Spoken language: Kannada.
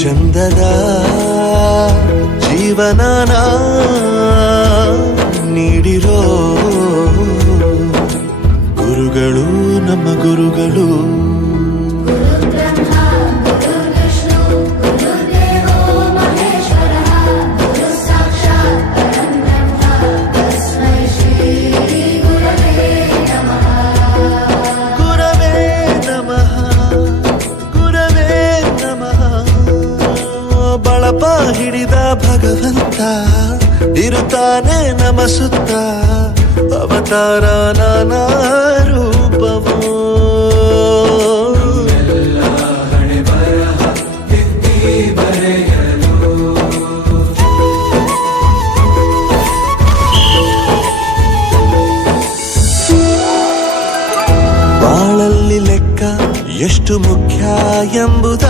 ಚಂದದ ಜೀವನನ ನೀಡಿರೋ ಗುರುಗಳು ನಮ್ಮ ಗುರುಗಳು. ಬಳಪ ಹಿಡಿದ ಭಗವಂತ ಇರುತ್ತಾನೆ ನಮ ಸುತ್ತ, ಅವತಾರ ನಾನಾ ರೂಪವೋ. ಬಾಳಲ್ಲಿ ಲೆಕ್ಕ ಎಷ್ಟು ಮುಖ್ಯ ಎಂಬುದ